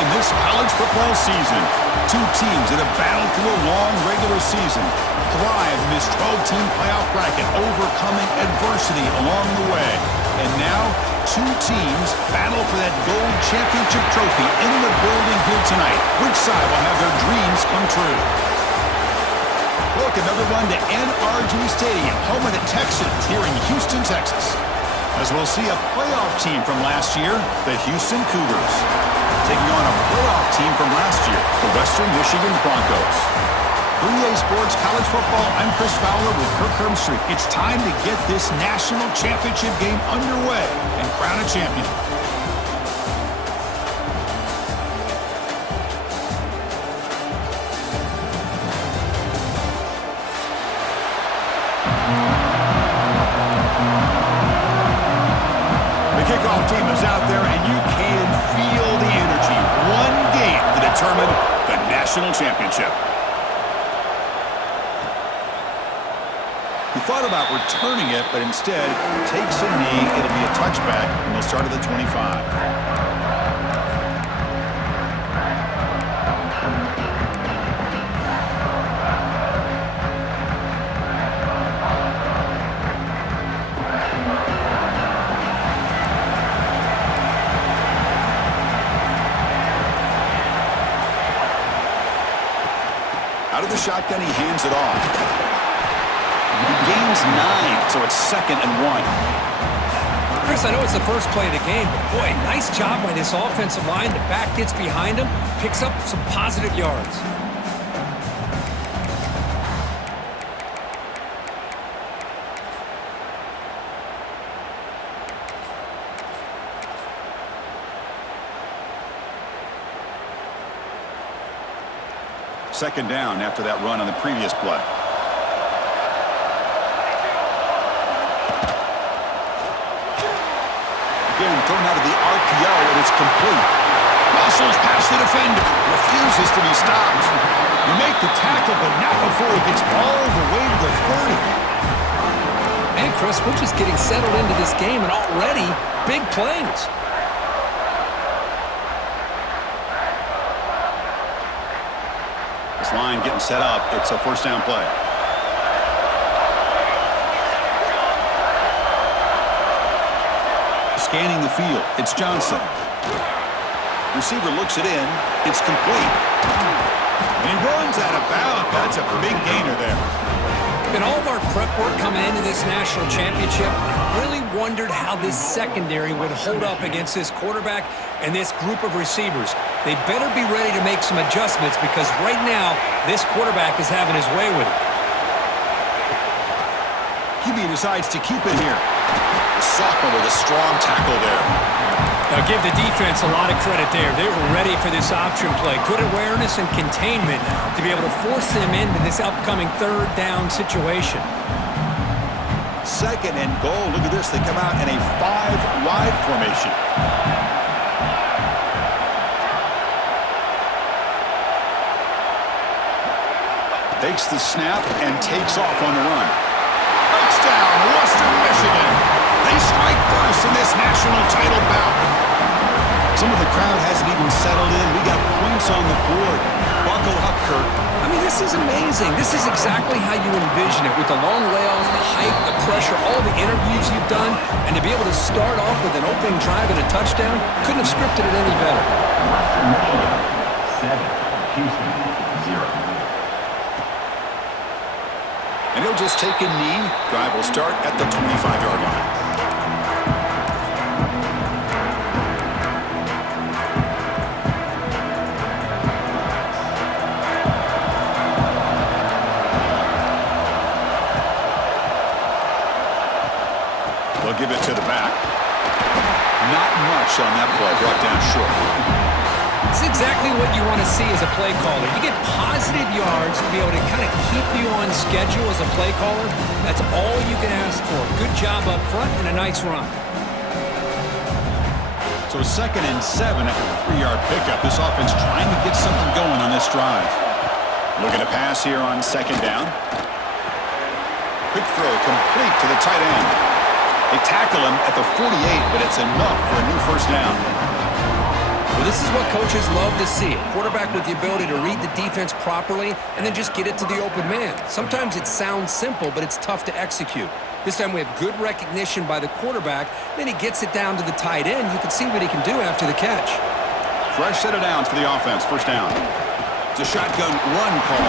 in this college football season. Two teams that have battled through a long regular season, thrive in this 12-team playoff bracket, overcoming adversity along the way. And now, two teams battle for that gold championship trophy in the building here tonight. Which side will have their dreams come true? Look, another one to NRG Stadium, home of the Texans here in Houston, Texas. As we'll see a playoff team from last year, the Houston Cougars, taking on a playoff team from last year, the Western Michigan Broncos. For EA Sports College Football, I'm Chris Fowler with Kirk Herbstreit. It's time to get this national championship game underway and crown a champion. The kickoff team is out there, and you can feel the energy. One game to determine the national championship. He thought about returning it, but instead takes a knee. It'll be a touchback, and they'll start at the 25. Out of the shotgun, he hands it off. He gains 9, so it's 2nd and 1. Chris, I know it's the first play of the game, but boy, nice job by this offensive line. The back gets behind him, picks up some positive yards. Second down after that run on the previous play. Again, thrown out of the RPO, and it's complete. Muscles past the defender. Refuses to be stopped. You make the tackle, but not before he gets all the way to the 30. Man, Chris, we're just getting settled into this game, and already big plays. This line getting set up. It's a first down play. Scanning the field. It's Johnson. Receiver looks it in. It's complete. And he runs out of bounds. That's a big gainer there. In all of our prep work coming into this national championship, I really wondered how this secondary would hold up against this quarterback and this group of receivers. They better be ready to make some adjustments because right now, this quarterback is having his way with it. QB decides to keep it here. The sophomore with a strong tackle there. Now give the defense a lot of credit there. They were ready for this option play. Good awareness and containment to be able to force them into this upcoming third down situation. 2nd and goal. Look at this. They come out in a 5-wide formation. Takes the snap and takes off on the run. Touchdown, Western Michigan. They strike first in this national title bout. Some of the crowd hasn't even settled in. We got points on the board. Buckle up, Kirk. I mean, this is amazing. This is exactly how you envision it with the long layoff, the hype, the pressure, all the interviews you've done, and to be able to start off with an opening drive and a touchdown, couldn't have scripted it any better. Western Michigan 7, Houston 0. And he'll just take a knee. Drive will start at the 25-yard line. They'll give it to the back. Not much on that play. Brought down short. It's exactly what you want to see as a play caller. You get positive yards to be able to kind of keep you on schedule as a play caller. That's all you can ask for. Good job up front and a nice run. So 2nd and 7 after the 3-yard pickup. This offense trying to get something going on this drive. Looking to pass here on 2nd down. Quick throw complete to the tight end. They tackle him at the 48, but it's enough for a new first down. Well, this is what coaches love to see. A quarterback with the ability to read the defense properly and then just get it to the open man. Sometimes it sounds simple, but it's tough to execute. This time we have good recognition by the quarterback. Then he gets it down to the tight end. You can see what he can do after the catch. Fresh set of downs for the offense. First down. It's a shotgun run call.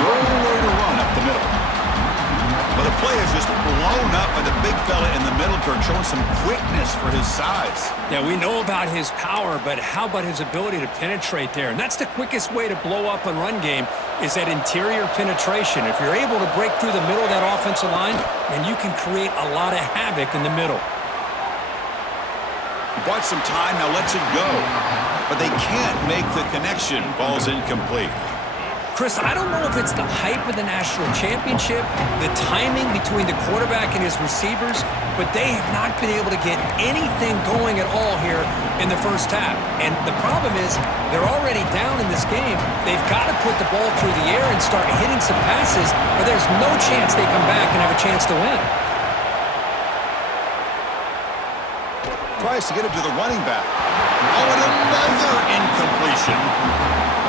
Nowhere to run up the middle. But the play is just blown up by the big fella in the middle, Kirk, showing some quickness for his size. Yeah, we know about his power, but how about his ability to penetrate there? And that's the quickest way to blow up a run game is that interior penetration. If you're able to break through the middle of that offensive line, then you can create a lot of havoc in the middle. He bought some time, now lets it go. But they can't make the connection. Ball's incomplete. Chris, I don't know if it's the hype of the national championship, the timing between the quarterback and his receivers, but they have not been able to get anything going at all here in the first half. And the problem is they're already down in this game. They've got to put the ball through the air and start hitting some passes, or there's no chance they come back and have a chance to win. Tries to get it to the running back. Oh, and another incompletion.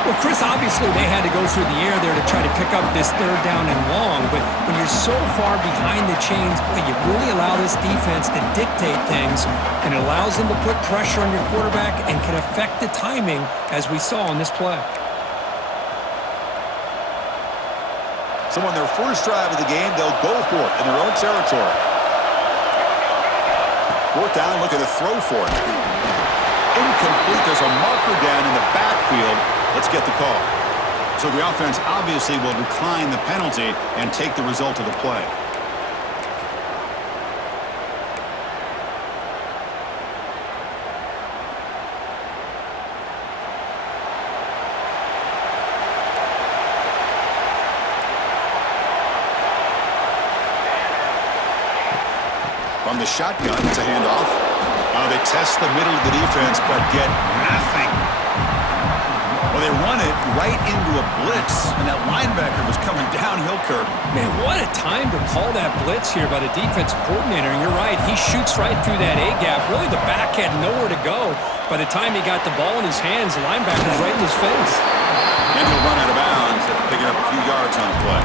Well, Chris, obviously they had to go through the air there to try to pick up this third down and long, but when you're so far behind the chains, boy, you really allow this defense to dictate things, and it allows them to put pressure on your quarterback and can affect the timing, as we saw on this play. So on their first drive of the game, they'll go for it in their own territory. Fourth down, looking to throw for it. Incomplete. There's a marker down in the backfield. Let's get the call. So the offense obviously will decline the penalty and take the result of the play. From the shotgun, it's a handoff. They test the middle of the defense, but get nothing. Well, they run it right into a blitz, and that linebacker was coming downhill, Kirk. Man, what a time to call that blitz here by the defensive coordinator. And you're right, he shoots right through that A-gap. Really, the back had nowhere to go. By the time he got the ball in his hands, the linebacker was right in his face. And he'll run out of bounds after picking up a few yards on the play.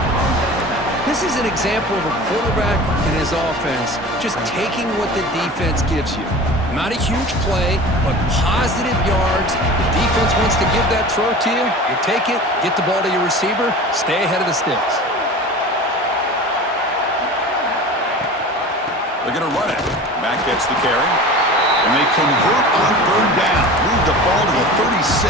This is an example of a quarterback and his offense just taking what the defense gives you. Not a huge play, but positive yards. The defense wants to give that throw to you. You take it, get the ball to your receiver, stay ahead of the sticks. They're going to run it. Back gets the carry. And they convert on third down. Move the ball to the 36.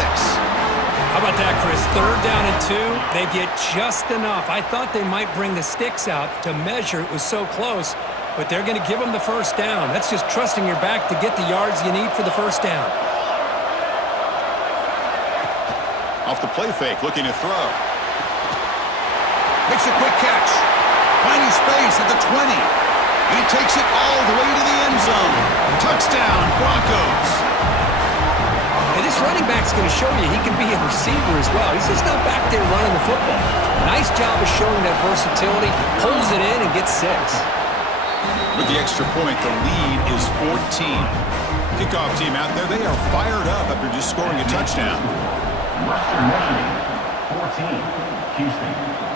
How about that, Chris? Third down and 2. They get just enough. I thought they might bring the sticks out to measure. It was so close. But they're going to give them the first down. That's just trusting your back to get the yards you need for the first down. Off the play fake, looking to throw. Makes a quick catch. Finding space at the 20. And he takes it all the way to the end zone. Touchdown, Broncos. And this running back's going to show you he can be a receiver as well. He's just not back there running the football. Nice job of showing that versatility. Pulls it in and gets 6. With the extra point, the lead is 14. Kickoff team out there, they are fired up after just scoring a touchdown. Western Michigan, 14. Houston,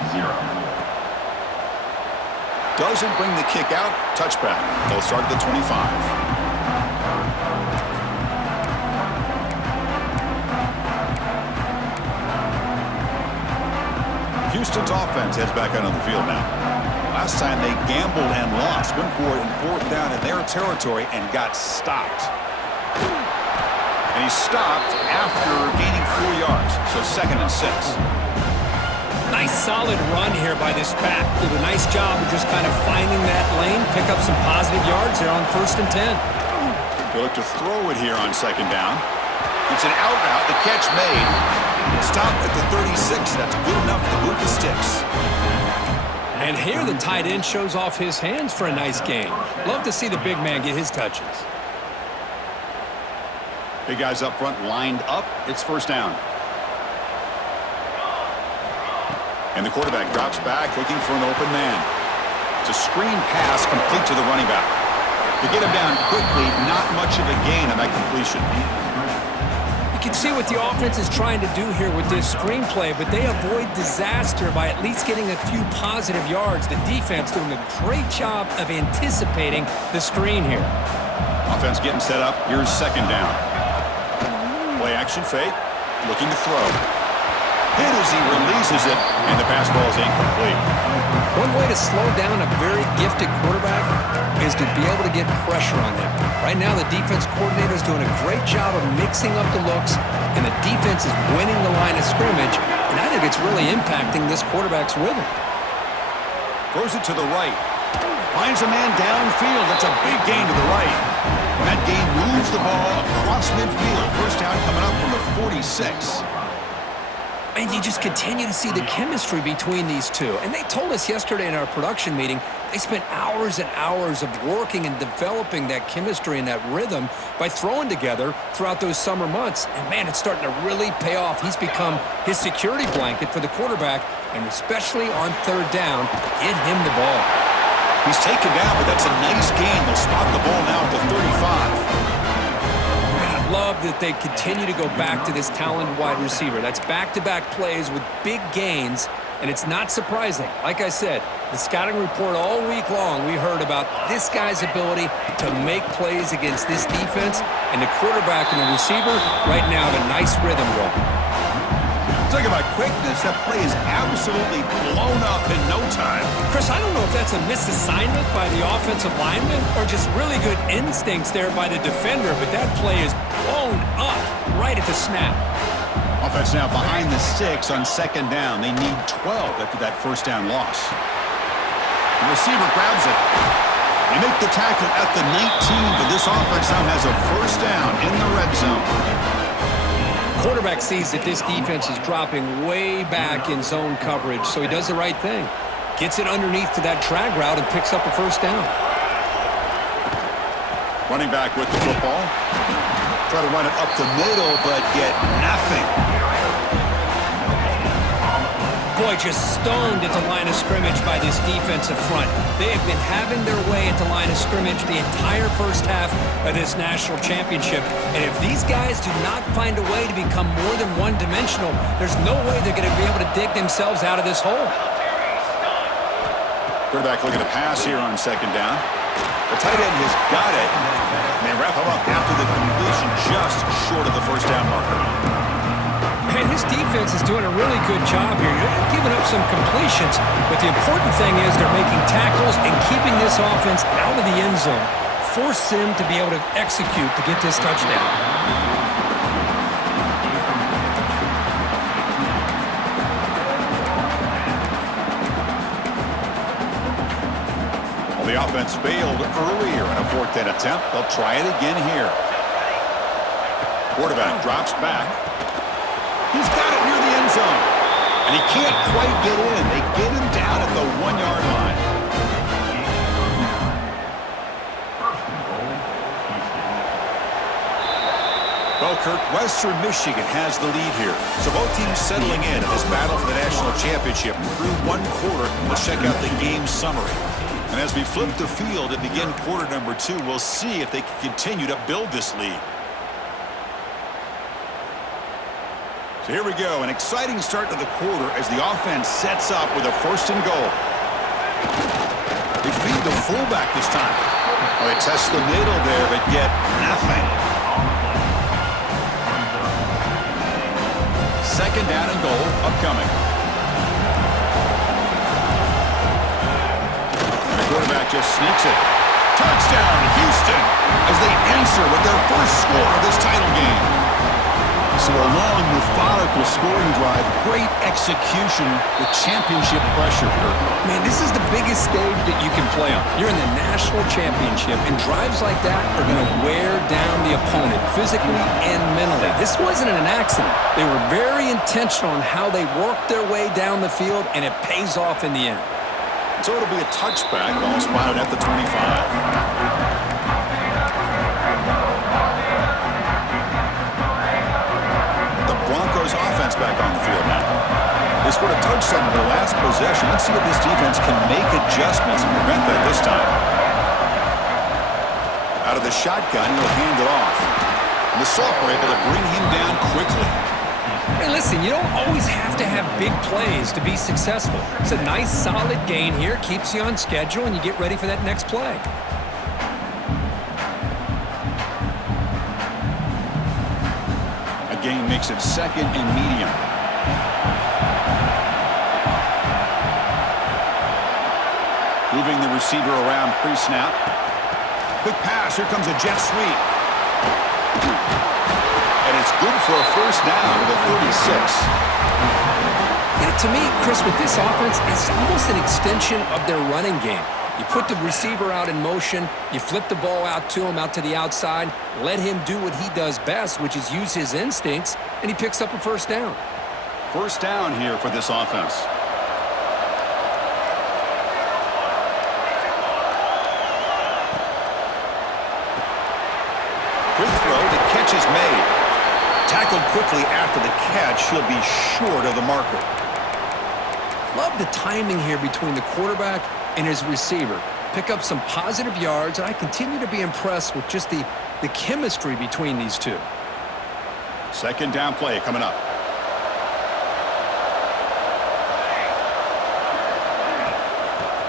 0. Doesn't bring the kick out. Touchback. They'll start at the 25. Houston's offense heads back out on the field now. Last time they gambled and lost. Went for it in fourth down in their territory and got stopped. And he stopped after gaining 4 yards. So 2nd and 6. Nice solid run here by this back. Did a nice job of just kind of finding that lane, pick up some positive yards there on 1st and 10. They look to throw it here on 2nd down. It's an out route. The catch made. Stopped at the 36. That's good enough to move the sticks. And here the tight end shows off his hands for a nice game. Love to see the big man get his touches. Big guys up front lined up. It's first down. And the quarterback drops back looking for an open man. It's a screen pass complete to the running back. To get him down quickly, not much of a gain on that completion. can see what the offense is trying to do here with this screenplay, but they avoid disaster by at least getting a few positive yards. The defense doing a great job of anticipating the screen here. Offense getting set up. Here's second down. Play action fake. Looking to throw. Hit as he releases it, and the pass ball is incomplete. One way to slow down a very gifted quarterback is to be able to get pressure on them. Right now, the defense coordinator is doing a great job of mixing up the looks, and the defense is winning the line of scrimmage, and I think it's really impacting this quarterback's rhythm. Throws it to the right. Finds a man downfield. That's a big gain to the right. And that gain moves the ball across midfield. First down coming up from the 46. And you just continue to see the chemistry between these two. And they told us yesterday in our production meeting, they spent hours and hours of working and developing that chemistry and that rhythm by throwing together throughout those summer months. And, man, it's starting to really pay off. He's become his security blanket for the quarterback, and especially on third down, get him the ball. He's taken down, but that's a nice gain. They'll spot the ball now at the 35. I love that they continue to go back to this talented wide receiver. That's back-to-back plays with big gains, and it's not surprising. Like I said, the scouting report all week long, we heard about this guy's ability to make plays against this defense, and the quarterback and the receiver right now have a nice rhythm going. Talk about quickness. That play is absolutely blown up in no time. Chris, I don't know if that's a misassignment by the offensive lineman or just really good instincts there by the defender, but that play is blown up right at the snap. Offense now behind the 6 on second down. They need 12 after that first down loss. The receiver grabs it. They make the tackle at the 19, but this offense now has a first down in the red zone. Quarterback sees that this defense is dropping way back in zone coverage, so he does the right thing. Gets it underneath to that drag route and picks up a first down. Running back with the football. Try to run it up the middle, but get nothing. Boy, just stoned at the line of scrimmage by this defensive front. They have been having their way at the line of scrimmage the entire first half of this national championship. And if these guys do not find a way to become more than one-dimensional, there's no way they're going to be able to dig themselves out of this hole. Quarterback looking to pass here on second down. The tight end has got it. And they wrap him up after the completion just short of the first down marker. Man, this defense is doing a really good job here. They're giving up some completions, but the important thing is they're making tackles and keeping this offense out of the end zone. Force them to be able to execute to get this touchdown. Well, the offense failed earlier in a fourth down attempt. They'll try it again here. Quarterback drops back. He's got it near the end zone. And he can't quite get in. They get him down at the 1-yard line. Well, Kirk, Western Michigan has the lead here. So both teams settling in this battle for the national championship. Through one quarter, let's check out the game summary. And as we flip the field and begin quarter number 2, we'll see if they can continue to build this lead. So here we go, an exciting start to the quarter as the offense sets up with a first and goal. They feed the fullback this time. Well, they test the middle there, but get nothing. Second down and goal upcoming. And the quarterback just sneaks it. Touchdown, Houston, as they answer with their first score of this title game. So a long, methodical scoring drive, great execution with championship pressure. Man, this is the biggest stage that you can play on. You're in the national championship, and drives like that are going to wear down the opponent physically and mentally. This wasn't an accident. They were very intentional in how they worked their way down the field, and it pays off in the end. So it'll be a touchback, ball spotted at the 25. Broncos offense back on the field now. They scored a touchdown in their last possession. Let's see if this defense can make adjustments and prevent that this time. Out of the shotgun, he'll hand it off. And the Soft were able to bring him down quickly. Hey, listen, you don't always have to have big plays to be successful. It's a nice, solid gain here, keeps you on schedule, and you get ready for that next play. A gain makes it 2nd and medium. Moving the receiver around pre-snap. Quick pass. Here comes a jet sweep. And it's good for a first down to the 36. Yeah, to me, Chris, with this offense, it's almost an extension of their running game. You put the receiver out in motion, you flip the ball out to him, out to the outside, let him do what he does best, which is use his instincts, and he picks up a first down. First down here for this offense. Quick throw, the catch is made. Tackled quickly after the catch, he'll be short of the marker. Love the timing here between the quarterback and his receiver. Pick up some positive yards, and I continue to be impressed with just the chemistry between these two. Second down play coming up.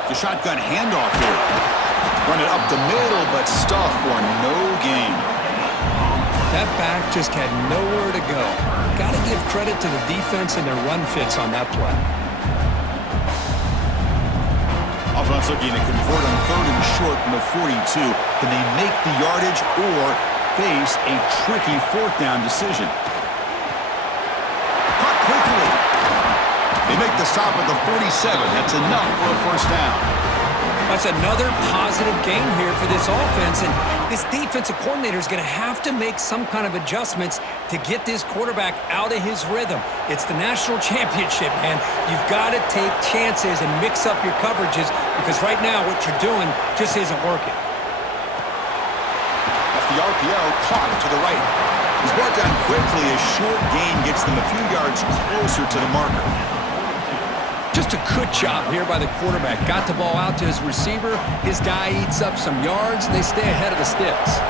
The shotgun handoff here. Run it up the middle, but stuff for no gain. That back just had nowhere to go. Got to give credit to the defense and their run fits on that play. Offense looking to convert on 3rd and short from the 42. Can they make the yardage or face a tricky 4th down decision? Cut quickly. They make the stop at the 47. That's enough for a first down. That's another positive gain here for this offense, and this defensive coordinator is going to have to make some kind of adjustments to get this quarterback out of his rhythm. It's the national championship, man. You've got to take chances and mix up your coverages because right now what you're doing just isn't working. Off the RPO, caught to the right. He's brought down quickly. A short gain gets them a few yards closer to the marker. Just a good job here by the quarterback. Got the ball out to his receiver. His guy eats up some yards, and they stay ahead of the sticks.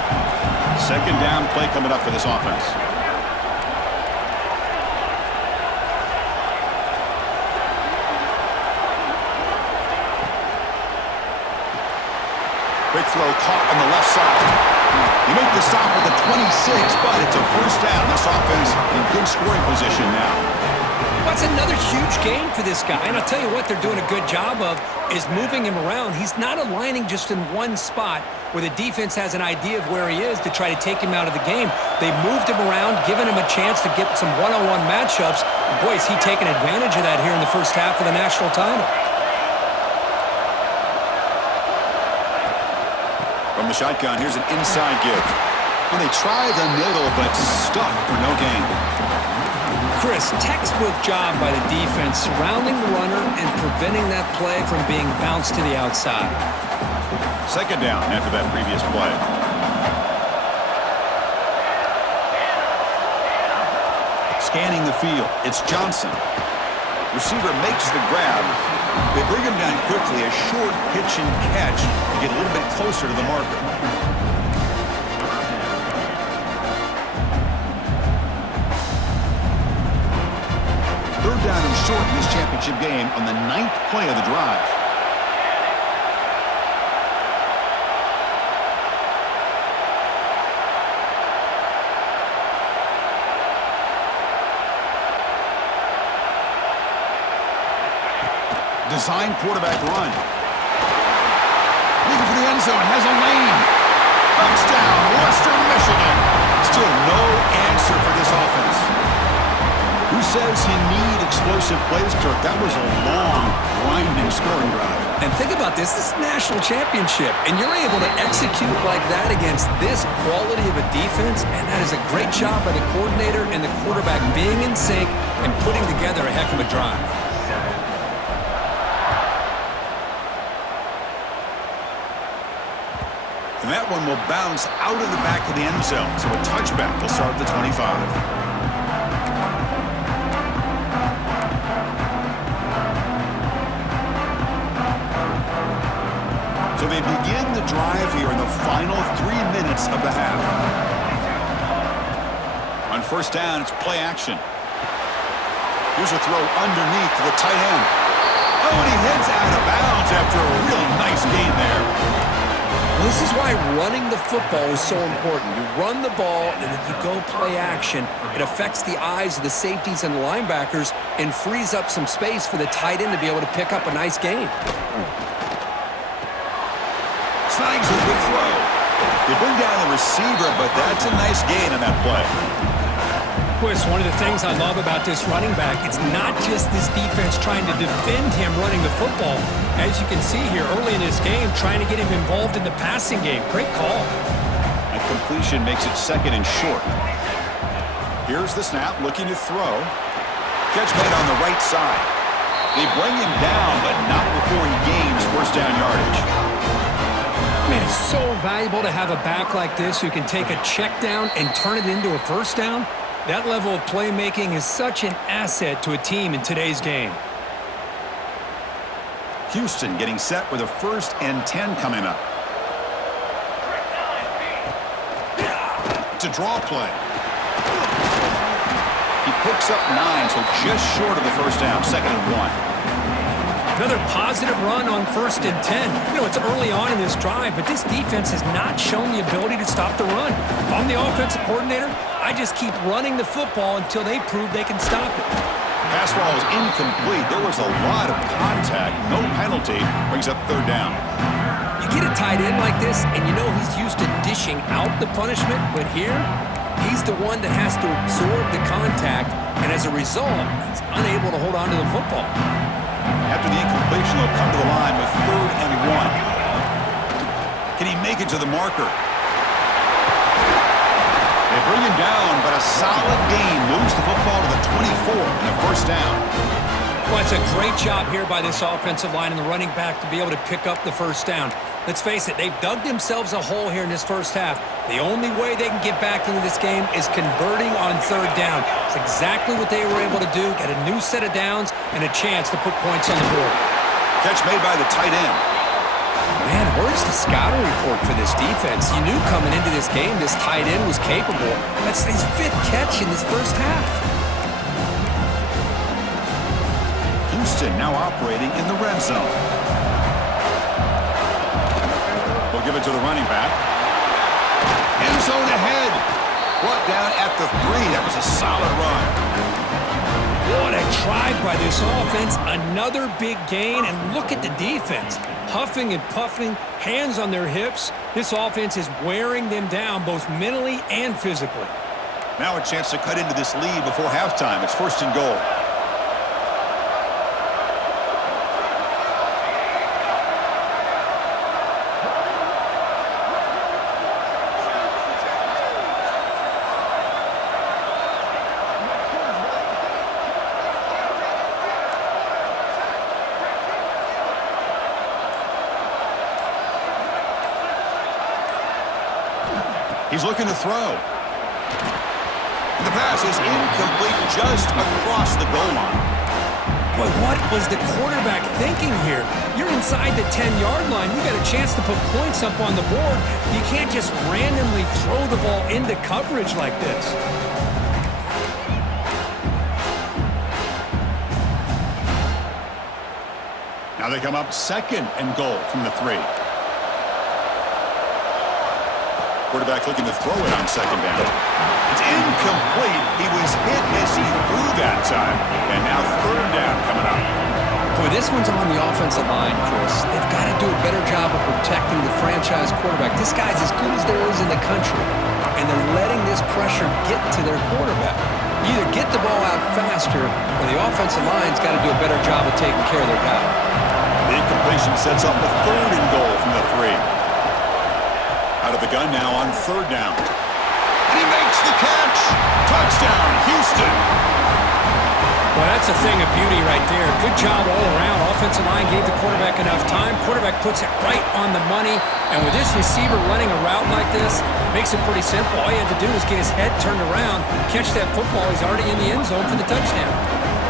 Second down play coming up for this offense. Quick throw caught on the left side. You make the stop at the 26, but it's a first down. This offense in good scoring position now. That's another huge gain for this guy. And I'll tell you what they're doing a good job of is moving him around. He's not aligning just in one spot where the defense has an idea of where he is to try to take him out of the game. They moved him around, given him a chance to get some one-on-one matchups. And boy, is he taking advantage of that here in the first half of the national title. From the shotgun, here's an inside give. Well, they try the middle, but stuck for no gain. Chris, textbook job by the defense surrounding the runner and preventing that play from being bounced to the outside. Second down after that previous play. Scanning the field, it's Johnson. Receiver makes the grab. They bring him down quickly, a short pitch and catch to get a little bit closer to the marker. Third down and short in this championship game on the 9th play of the drive. Design quarterback run. Looking for the end zone, has a lane. Touchdown, Western Michigan. Still no answer for this offense. Who says you need explosive plays, Kirk? That was a long, grinding scoring drive. And think about this. This is a national championship, and you're able to execute like that against this quality of a defense, man, that is a great job by the coordinator and the quarterback being in sync and putting together a heck of a drive. And that one will bounce out of the back of the end zone, so a touchback will start at the 25. So they begin the drive here in the final 3 minutes of the half. first down. It's play action. Here's a throw underneath to the tight end. Oh, and he heads out of bounds after a really nice gain there. This is why running the football is so important. You run the ball, and if you go play action, it affects the eyes of the safeties and the linebackers and frees up some space for the tight end to be able to pick up a nice gain. Snags a good throw. They bring down the receiver, but that's a nice gain on that play. Boy, it's one of the things I love about this running back. It's not just this defense trying to defend him running the football. As you can see here early in this game, trying to get him involved in the passing game. Great call. A completion makes it second and short. Here's the snap, looking to throw. Catch made on the right side. They bring him down, but not before he gains first down yardage. Man, it's so valuable to have a back like this who can take a check down and turn it into a first down. That level of playmaking is such an asset to a team in today's game. Houston getting set with a 1st and 10 coming up. It's a draw play. He picks up 9, so just short of the first down, 2nd and 1. Another positive run on 1st and 10. You know, it's early on in this drive, but this defense has not shown the ability to stop the run. If I'm the offensive coordinator, I just keep running the football until they prove they can stop it. Pass ball is incomplete. There was a lot of contact. No penalty. Brings up 3rd down. You get a tight end like this, and you know he's used to dishing out the punishment, but here, he's the one that has to absorb the contact, and as a result, he's unable to hold on to the football. After the incompletion, they'll come to the line with 3rd and 1. Can he make it to the marker? They bring him down, but a solid gain moves the football to the 24 and a first down. Well, it's a great job here by this offensive line and the running back to be able to pick up the first down. Let's face it, they've dug themselves a hole here in this first half. The only way they can get back into this game is converting on 3rd down. It's exactly what they were able to do, get a new set of downs and a chance to put points on the board. Catch made by the tight end. Man, where's the scouting report for this defense? You knew coming into this game this tight end was capable. That's his 5th catch in this first half. Houston now operating in the red zone. We'll give it to the running back. End zone ahead. Brought down at the 3. That was a solid run. What a drive by this offense. Another big gain, and look at the defense. Huffing and puffing, hands on their hips. This offense is wearing them down both mentally and physically. Now a chance to cut into this lead before halftime. It's 1st and goal. He's looking to throw. The pass is incomplete just across the goal line. Boy, what was the quarterback thinking here? You're inside the 10-yard line. You got a chance to put points up on the board. You can't just randomly throw the ball into coverage like this. Now they come up 2nd and goal from the 3. Quarterback looking to throw it on 2nd down. It's incomplete. He was hit as he threw that time. And now 3rd down coming up. Boy, this one's on the offensive line, Chris. They've got to do a better job of protecting the franchise quarterback. This guy's as good as there is in the country. And they're letting this pressure get to their quarterback. Either get the ball out faster, or the offensive line's got to do a better job of taking care of their guy. The incompletion sets up a 3rd and goal from the 3. Out of the gun now on 3rd down. And he makes the catch. Touchdown, Houston. Well, that's a thing of beauty right there. Good job all around. Offensive line gave the quarterback enough time. Quarterback puts it right on the money. And with this receiver running a route like this, makes it pretty simple. All you have to do is get his head turned around, catch that football. He's already in the end zone for the touchdown.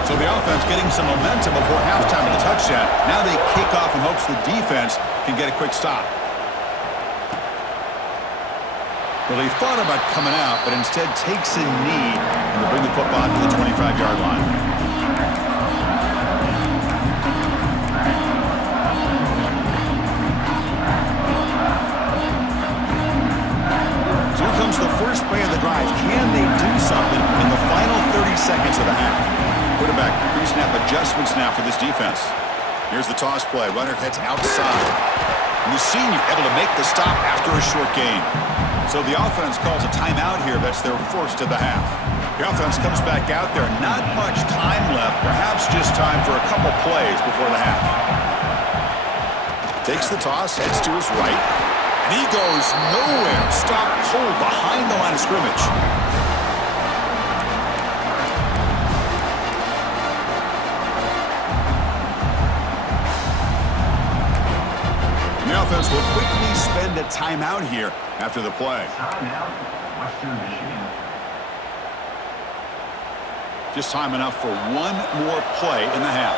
So the offense getting some momentum before halftime of the touchdown. Now they kick off in hopes the defense can get a quick stop. Well, he thought about coming out, but instead takes a knee and will bring the football to the 25-yard line. So here comes the first play of the drive. Can they do something in the final 30 seconds of the half? Quarterback pre-snap adjustments now for this defense. Here's the toss play. Runner heads outside. And the senior able to make the stop after a short gain. So the offense calls a timeout here. That's their first of the half. The offense comes back out there. Not much time left. Perhaps just time for a couple plays before the half. Takes the toss, heads to his right. And he goes nowhere. Stop cold behind the line of scrimmage. The offense will quickly spend a timeout here after the play. Timeout, Western Michigan. Just time enough for one more play in the half.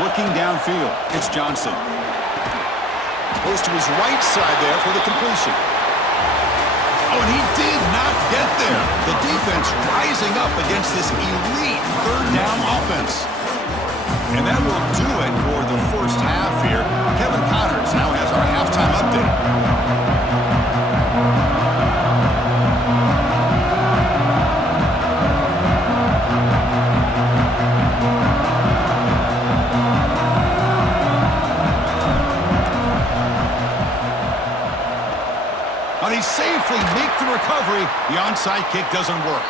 Looking downfield, it's Johnson. Goes to his right side there for the completion. Oh, and he did not get there. The defense rising up against this elite third down offense. And that will do it for the first half here. Kevin Connors now has our halftime update. They safely make the recovery. The onside kick doesn't work.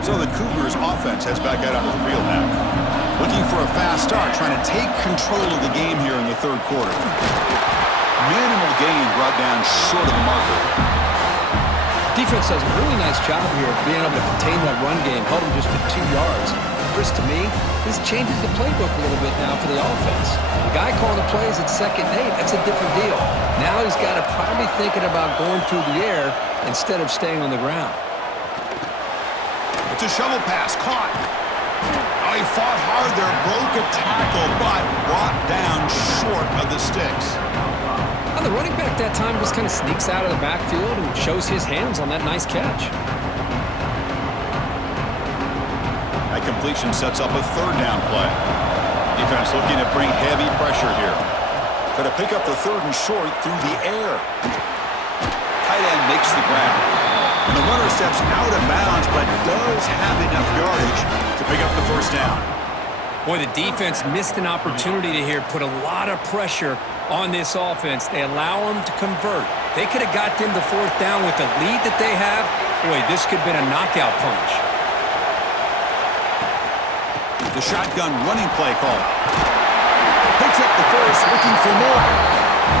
So the Cougars offense heads back out onto the field now. Looking for a fast start, trying to take control of the game here in the third quarter. Minimal gain brought down short of the marker. Defense does a really nice job here of being able to contain that run game, held him just to 2 yards. Chris, to me, this changes the playbook a little bit now for the offense. The guy calling the plays at 2nd and 8, that's a different deal. Now he's got to probably thinking about going through the air instead of staying on the ground. It's a shovel pass, caught. Oh, he fought hard there, broke a tackle, but brought down short of the sticks. And the running back that time just kind of sneaks out of the backfield and shows his hands on that nice catch. That completion sets up a third down play. Defense looking to bring heavy pressure here. Try to pick up the third and short through the air. Tight end makes the grab. And the runner steps out of bounds, but does have enough yardage to pick up the first down. Boy, the defense missed an opportunity to here put a lot of pressure on this offense. They allow them to convert. They could have got them to 4th down with the lead that they have. Boy, this could have been a knockout punch. The shotgun running play call. Picks up the first, looking for more.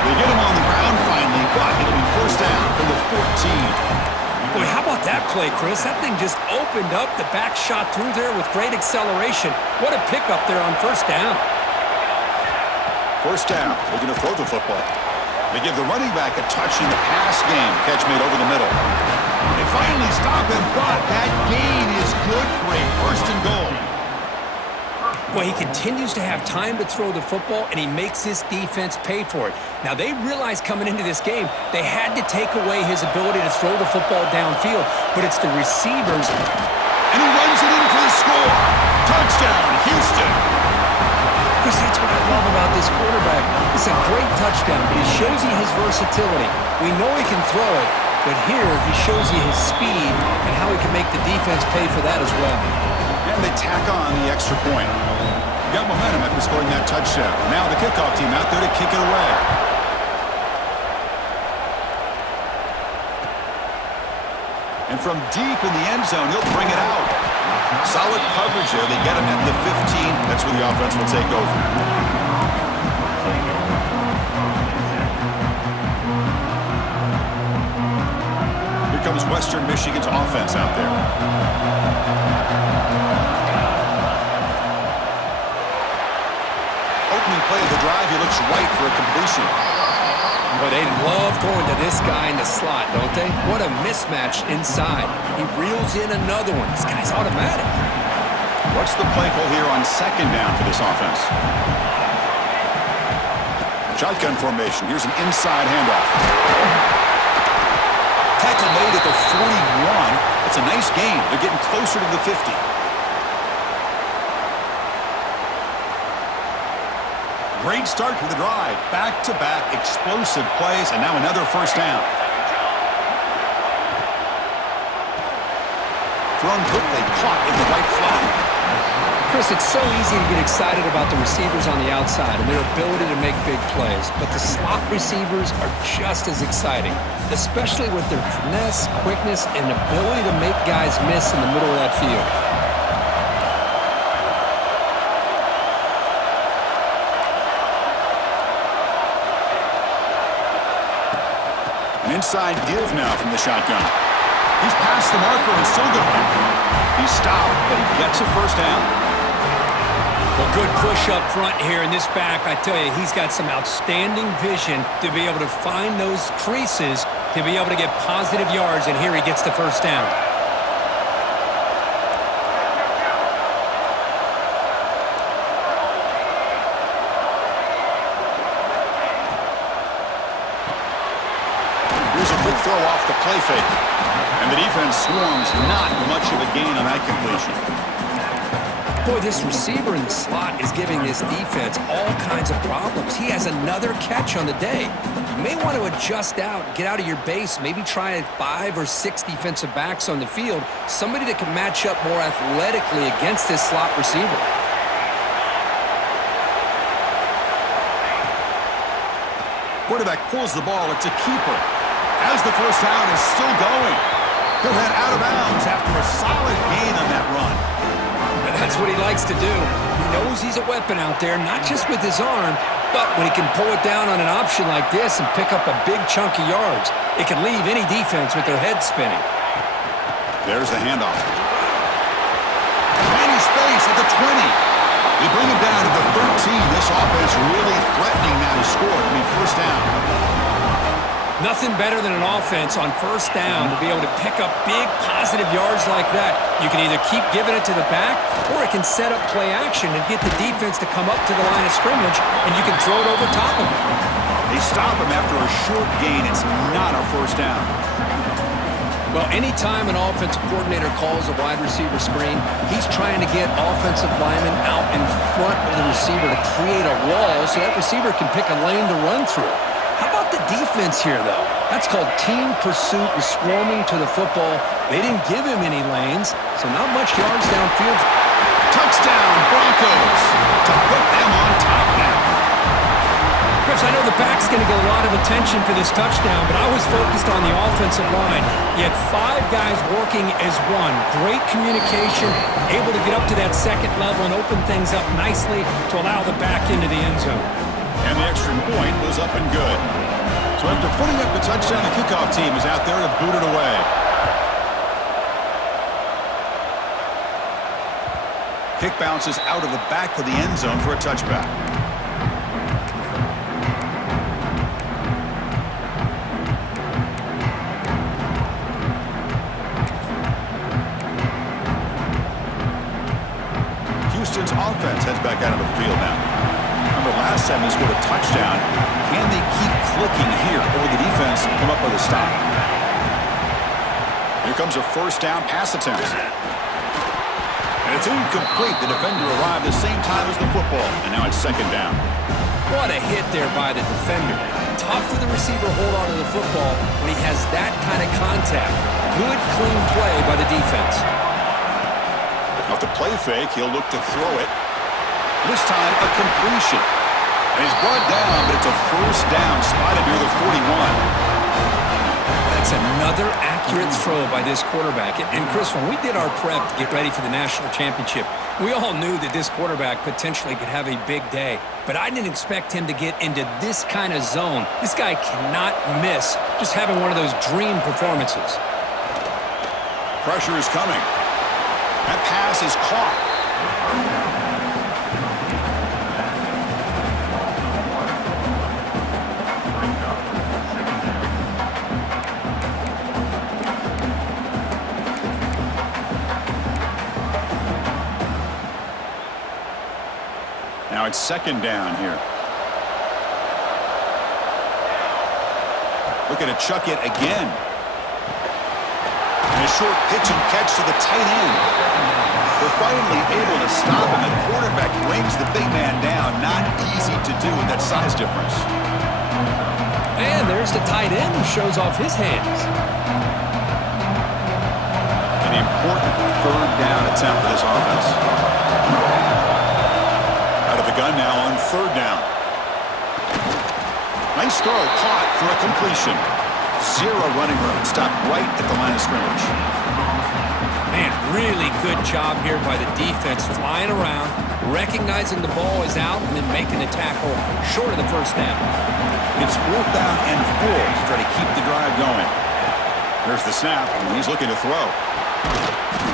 They get him on the ground finally, but it'll be first down from the 14. Boy, how about that play, Chris? That thing just opened up. The back shot through there with great acceleration. What a pickup there on first down. First down. They're going to throw the football. They give the running back a touch in the pass game. Catch made over the middle. They finally stop him, but that gain is good for a first and goal. Boy, he continues to have time to throw the football, and he makes this defense pay for it. Now, they realized coming into this game they had to take away his ability to throw the football downfield, but it's the receivers. And he runs it in for the score. Touchdown, Houston. Chris, that's what I love about this quarterback. It's a great touchdown, but he shows you his versatility. We know he can throw it, but here he shows you his speed and how he can make the defense pay for that as well. And they tack on the extra point. Got momentum after scoring that touchdown. Now the kickoff team out there to kick it away. And from deep in the end zone, he'll bring it out. Solid coverage there. They get him at the 15. That's where the offense will take over. Here comes Western Michigan's offense out there. Opening play of the drive, he looks right for a completion. Well, They love going to this guy in the slot, don't they? What a mismatch inside. He reels in another one. This guy's automatic. What's the play call here on second down for this offense? Shotgun formation. Here's an inside handoff. Tackle made at the 41. It's a nice gain. They're getting closer to the 50. Great start to the drive. Back-to-back explosive plays, and now another first down. Thrown quickly, caught in the right flat. Chris, it's so easy to get excited about the receivers on the outside and their ability to make big plays, but the slot receivers are just as exciting, especially with their finesse, quickness, and ability to make guys miss in the middle of that field. An inside give now from the shotgun. He's past the marker and still going. He's stopped, but he gets a first down. Well, good push up front here in this back. I tell you, he's got some outstanding vision to be able to find those creases, to be able to get positive yards, and here he gets the first down. Here's a quick throw off the play fake. And the defense swarms, not much of a gain on that completion. Boy, this receiver in the slot is giving this defense all kinds of problems. He has another catch on the day. You may want to adjust out, get out of your base, maybe try 5 or 6 defensive backs on the field, somebody that can match up more athletically against this slot receiver. Quarterback pulls the ball. It's a keeper. As the first down is still going. He'll head out of bounds after a solid gain on that run. That's what he likes to do. He knows he's a weapon out there, not just with his arm, but when he can pull it down on an option like this and pick up a big chunk of yards, it can leave any defense with their head spinning. There's the handoff. Tiny space at the 20. They bring him down to the 13. This offense really threatening now to score. It'll be first down. Nothing better than an offense on first down to be able to pick up big positive yards like that. You can either keep giving it to the back, or it can set up play action and get the defense to come up to the line of scrimmage, and you can throw it over top of them. They stop him after a short gain. It's not a first down. Well, anytime an offensive coordinator calls a wide receiver screen, he's trying to get offensive linemen out in front of the receiver to create a wall so that receiver can pick a lane to run through. How about the defense here, though? That's called team pursuit and swarming to the football. They didn't give him any lanes, so not much yards downfield. Touchdown, Broncos, to put them on top now. Chris, I know the back's going to get a lot of attention for this touchdown, but I was focused on the offensive line. You had 5 guys working as one. Great communication, able to get up to that second level and open things up nicely to allow the back into the end zone. And the extra point was up and good. So after putting up the touchdown, the kickoff team is out there to boot it away. Kick bounces out of the back of the end zone for a touchback. Houston's offense heads back out of the field now. Remember, last time they scored a touchdown. Can they keep clicking here, or will the defense come up with a stop? Here comes a first down pass attempt. And it's incomplete. The defender arrived the same time as the football, and now it's second down. What a hit there by the defender. Tough for the receiver to hold on to the football when he has that kind of contact. Good, clean play by the defense. Off the play fake, he'll look to throw it. This time, a completion. And he's brought down, but it's a first down, spotted near the 41. That's another accurate throw by this quarterback. And Chris, when we did our prep to get ready for the national championship, we all knew that this quarterback potentially could have a big day. But I didn't expect him to get into this kind of zone. This guy cannot miss just having one of those dream performances. Pressure is coming. That pass is caught. Now it's second down here. Looking to chuck it again. And a short pitch and catch to the tight end. They're finally able to stop him. The quarterback brings the big man down. Not easy to do with that size difference. And there's the tight end who shows off his hands. An important third down attempt for this offense. Out of the gun now on third down. Nice throw, caught for a completion. Zero running room, stopped right at the line of scrimmage. Man, really good job here by the defense, flying around, recognizing the ball is out, and then making the tackle short of the first down. It's fourth down and 4 to try to keep the drive going. There's the snap, and he's looking to throw.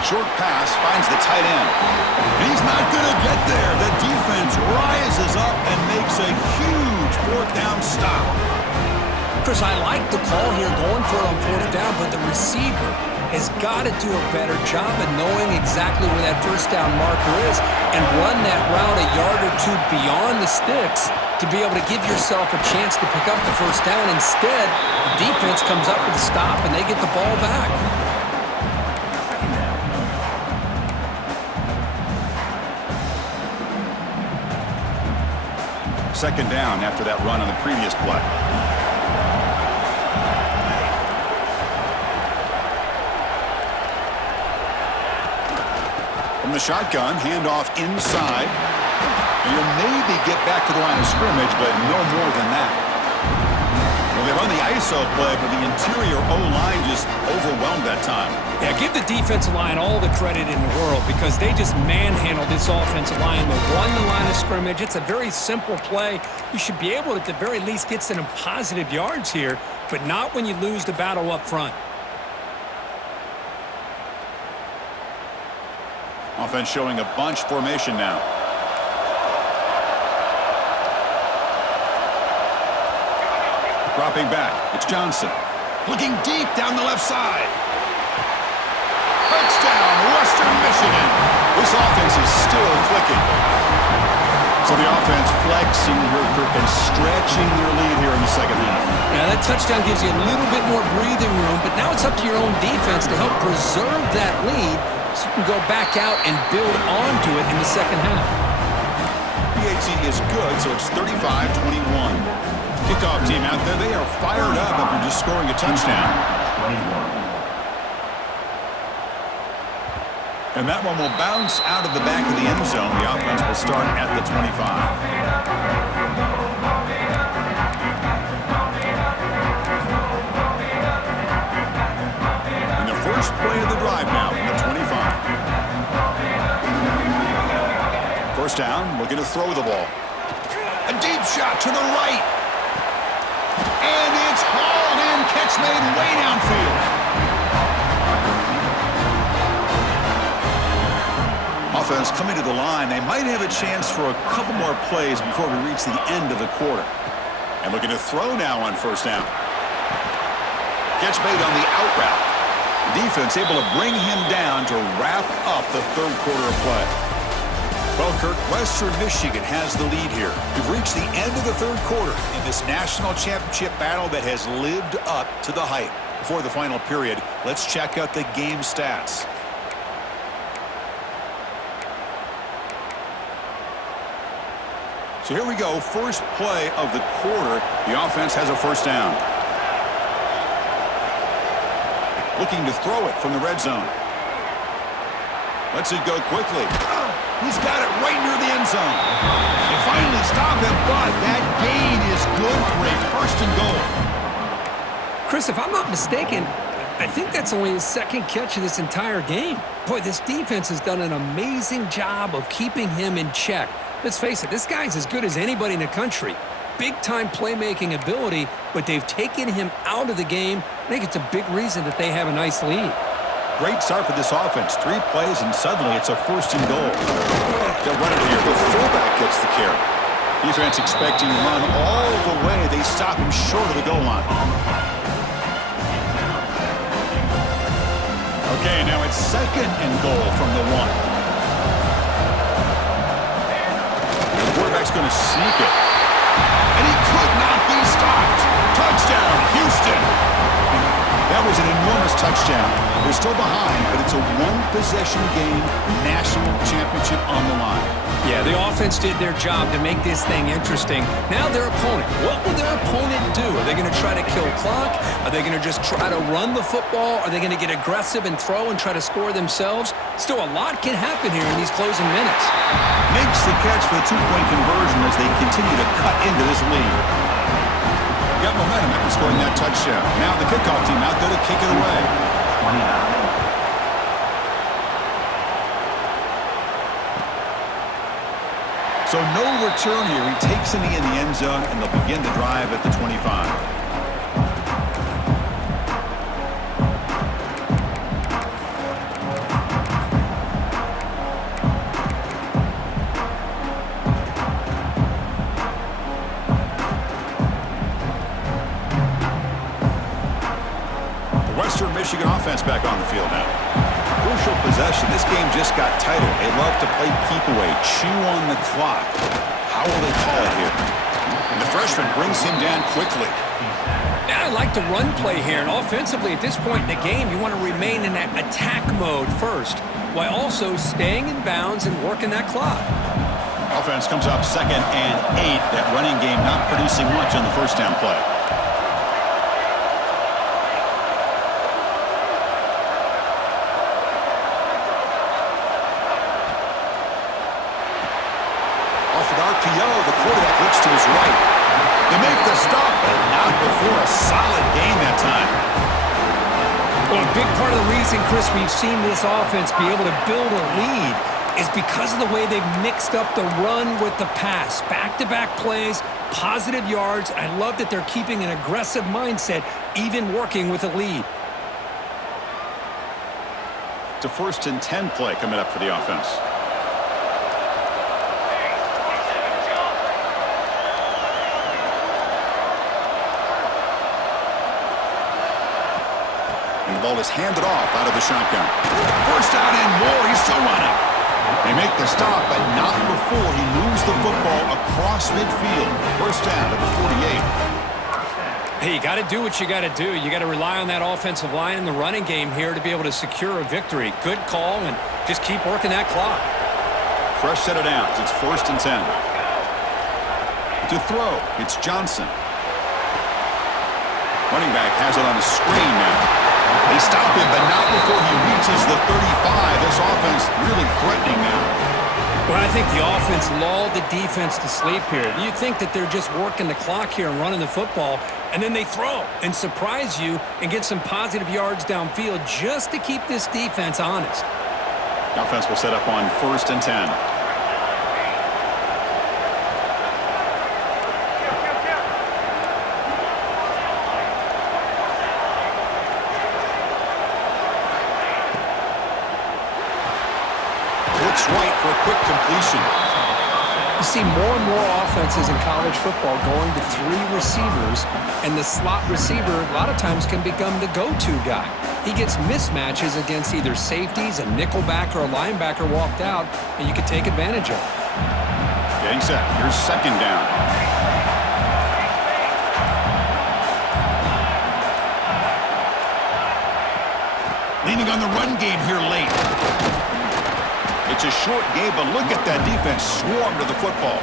Short pass finds the tight end. And he's not going to get there. The defense rises up and makes a huge fourth down stop. Chris, I like the call here going for it on fourth down, but the receiver has got to do a better job of knowing exactly where that first down marker is and run that route a yard or two beyond the sticks to be able to give yourself a chance to pick up the first down. Instead, the defense comes up with a stop and they get the ball back. Second down after that run on the previous play. From the shotgun, handoff inside. And you'll maybe get back to the line of scrimmage, but no more than that. Well, they run the ISO play, but the interior O-line just overwhelmed that time. Yeah, give the defensive line all the credit in the world because they just manhandled this offensive line. They won the line of scrimmage. It's a very simple play. You should be able to, at the very least, get some positive yards here, but not when you lose the battle up front. Offense showing a bunch formation now. Dropping back, it's Johnson. Looking deep down the left side. Touchdown, Western Michigan. This offense is still clicking. So the offense flexing and stretching their lead here in the second half. Now that touchdown gives you a little bit more breathing room, but now it's up to your own defense to help preserve that lead so you can go back out and build onto it in the second half. PAT is good, so it's 35-21. Kickoff team out there, they are fired up after just scoring a touchdown. And that one will bounce out of the back of the end zone. The offense will start at the 25. And the first play of the drive now from the 25. First down, looking to throw the ball. A deep shot to the right. And it's hauled in. Catch made way downfield. Offense coming to the line. They might have a chance for a couple more plays before we reach the end of the quarter. And looking to throw now on first down. Catch made on the out route. The defense able to bring him down to wrap up the third quarter of play. Well, Kirk, Western Michigan has the lead here. We've reached the end of the third quarter in this national championship battle that has lived up to the hype. Before the final period, let's check out the game stats. So here we go, first play of the quarter. The offense has a first down. Looking to throw it from the red zone. Lets it go quickly. He's got it right near the end zone. They finally stop him, but that gain is good for a first and goal. Chris, if I'm not mistaken, I think that's only his second catch of this entire game. Boy, this defense has done an amazing job of keeping him in check. Let's face it, this guy's as good as anybody in the country. Big-time playmaking ability, but they've taken him out of the game. I think it's a big reason that they have a nice lead. Great start for this offense. 3 plays, and suddenly it's a first and goal. They'll run it here. The fullback gets the carry. Defense expecting to run all the way. They stop him short of the goal line. Okay, now it's second and goal from the 1. The quarterback's going to sneak it. And he could not be stopped. Touchdown, Houston. That was an enormous touchdown. They're still behind, but it's a one-possession game, national championship on the line. Yeah, the offense did their job to make this thing interesting. Now their opponent. What will their opponent do? Are they going to try to kill clock? Are they going to just try to run the football? Are they going to get aggressive and throw and try to score themselves? Still, a lot can happen here in these closing minutes. Makes the catch for the two-point conversion as they continue to cut into this lead. Got momentum after scoring that touchdown. Now the kickoff team out there to kick it away. 29. So no return here. He takes in the end zone, and they'll begin the drive at the 25. The Western Michigan offense back on the field now. Crucial possession. This game just got tighter. They love to play keep away, chew on the clock. How will they call it here? And the freshman brings him down quickly. Now I like the run play here, and offensively at this point in the game, you want to remain in that attack mode first, while also staying in bounds and working that clock. Offense comes up 2nd and 8. That running game not producing much on the first down play. The quarterback looks to his right. They make the stop, but not before a solid gain that time. Well, a big part of the reason, Chris, we've seen this offense be able to build a lead is because of the way they've mixed up the run with the pass. Back-to-back plays, positive yards. I love that they're keeping an aggressive mindset, even working with a lead. It's a 1st and 10 play coming up for the offense. And the ball is handed off out of the shotgun. First down and more. He's still running. They make the stop, but not before he moves the football across midfield. First down at the 48. Hey, you got to do what you got to do. You got to rely on that offensive line and the running game here to be able to secure a victory. Good call, and just keep working that clock. Fresh set of downs. It's 1st and 10. To throw, it's Johnson. Running back has it on the screen now. They stop him, but not before he reaches the 35. This offense really threatening now. Well, I think the offense lulled the defense to sleep here. You think that they're just working the clock here and running the football, and then they throw and surprise you and get some positive yards downfield just to keep this defense honest. The offense will set up on 1st and 10. Right for a quick completion. You see more and more offenses in college football going to 3 receivers, and the slot receiver a lot of times can become the go-to guy. He gets mismatches against either safeties, a nickelback, or a linebacker walked out, and you can take advantage of it. Getting set. Here's 2nd down. Leaning on the run game here late. It's a short game, but look at that defense swarm to the football.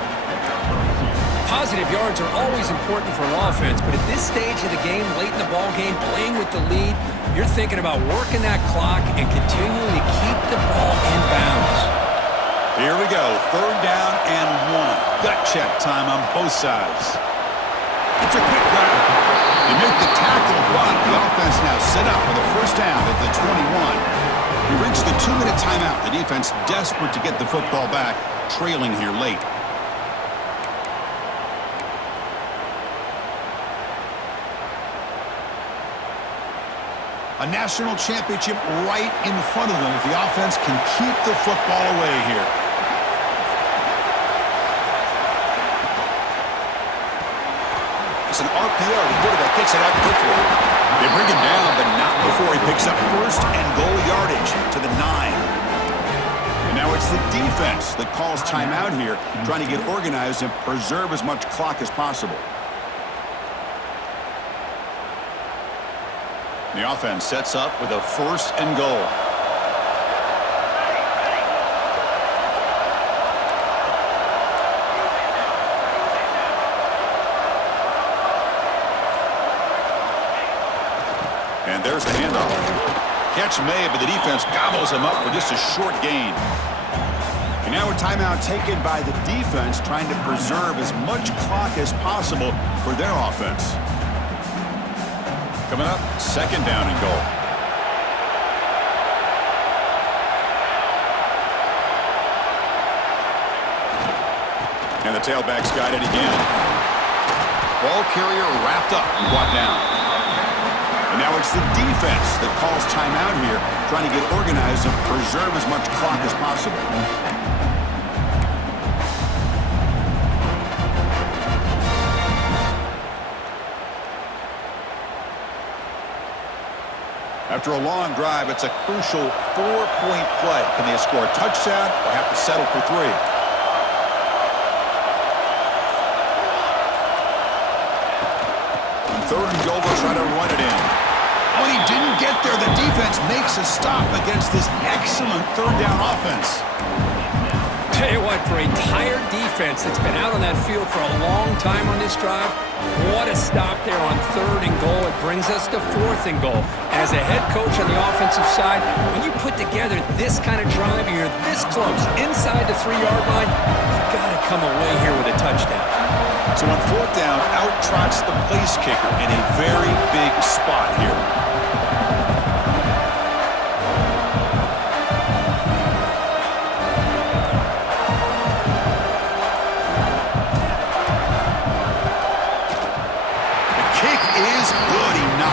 Positive yards are always important for an offense, but at this stage of the game, late in the ball game, playing with the lead, you're thinking about working that clock and continuing to keep the ball in bounds. Here we go, 3rd down and 1. Gut check time on both sides. It's a quick run. They make the tackle, but the offense now set up with a 1st down at the 21. We reached the 2-minute timeout. The defense desperate to get the football back, trailing here late. A national championship right in front of them if the offense can keep the football away here. It's an RPO. The quarterback gets it out quickly. They bring him down, but not before he picks up 1st and goal yardage to the 9. And now it's the defense that calls timeout here, trying to get organized and preserve as much clock as possible. The offense sets up with a 1st and goal. And there's the handoff. Catch made, but the defense gobbles him up for just a short gain. And now a timeout taken by the defense, trying to preserve as much clock as possible for their offense. Coming up, 2nd down and goal. And the tailback's got it again. Ball carrier wrapped up and brought down. And now it's the defense that calls timeout here, trying to get organized and preserve as much clock as possible. After a long drive, it's a crucial 4-point play. Can they score a touchdown or have to settle for 3? On 3rd and goal, they'll try to run it in. Oh, he didn't get there. The defense makes a stop against this excellent 3rd down offense. Tell you what, for a tired defense that's been out on that field for a long time on this drive, what a stop there on 3rd and goal. It brings us to 4th and goal. As a head coach on the offensive side, when you put together this kind of drive and you're this close inside the 3-yard line, you've got to come away here with a touchdown. So on 4th down, out trots the place kicker in a very big spot here.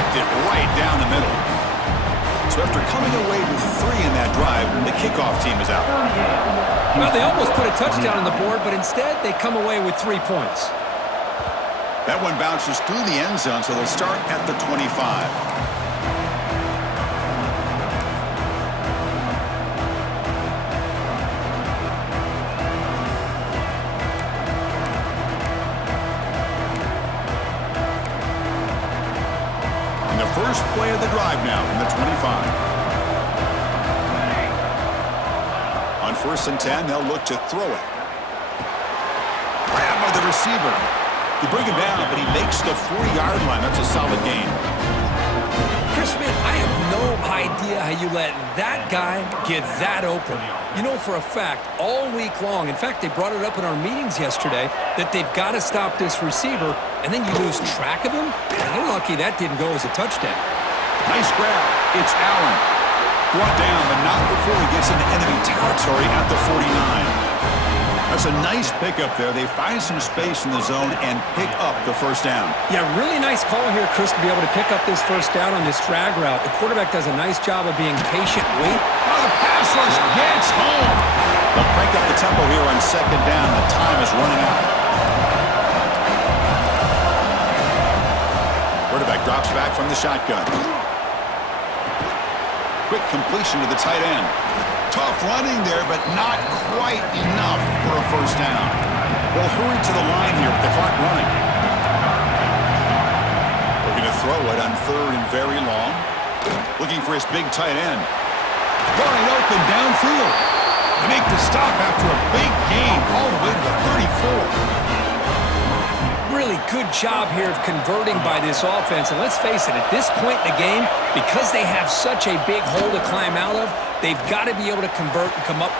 It right down the middle. So after coming away with 3 in that drive, the kickoff team is out. Well, they almost put a touchdown on the board, but instead they come away with 3 points. That one bounces through the end zone, so they'll start at the 25. First play of the drive now from the 25. On 1st and 10, they'll look to throw it. Grab by the receiver. They bring him down, but he makes the 40-yard line. That's a solid gain. Chris, man, I have no idea how you let that guy get that open. You know for a fact, all week long, in fact, they brought it up in our meetings yesterday, that they've got to stop this receiver, and then you lose track of him? And they're lucky that didn't go as a touchdown. Nice grab. It's Allen. Brought down, but not before he gets into enemy territory at the 49. That's a nice pickup there. They find some space in the zone and pick up the 1st down. Yeah, really nice call here, Chris, to be able to pick up this 1st down on this drag route. The quarterback does a nice job of being patient. Oh, the pass rush gets home. They'll crank up the tempo here on 2nd down. The time is running out. Quarterback drops back from the shotgun. Quick completion to the tight end. Tough running there, but not quite enough for a 1st down. They'll hurry to the line here with the clock running. Looking to throw it on 3rd and very long. Looking for his big tight end. Wide open downfield. They make the stop after a big gain all the way to the 34. Really good job here of converting by this offense. And let's face it, at this point in the game, because they have such a big hole to climb out of, they've got to be able to convert and come up.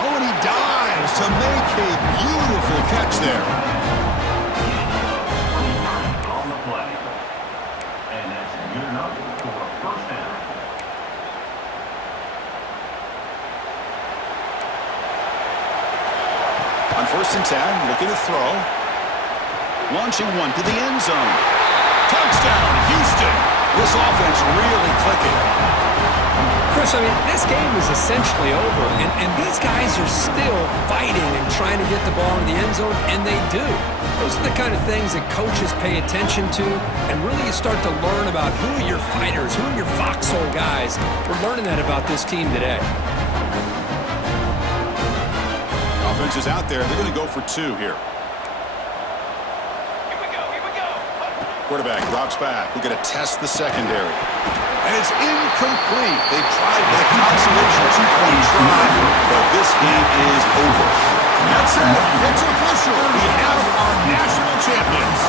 Oh, and he dives to make a beautiful catch there. On the play. And that's good enough for a 1st down. On 1st and 10, looking to throw. Launching one to the end zone. Touchdown, Houston. This offense really clicking. Chris, I mean, this game is essentially over, and these guys are still fighting and trying to get the ball in the end zone, and they do. Those are the kind of things that coaches pay attention to, and really you start to learn about who are your fighters, who are your foxhole guys. We're learning that about this team today. offense is out there. They're going to go for 2 here. Quarterback drops back. We're going to test the secondary. And it's incomplete. They tried for the consolation 2-point try, but this game is over. That's it. It's official. We have our national champions.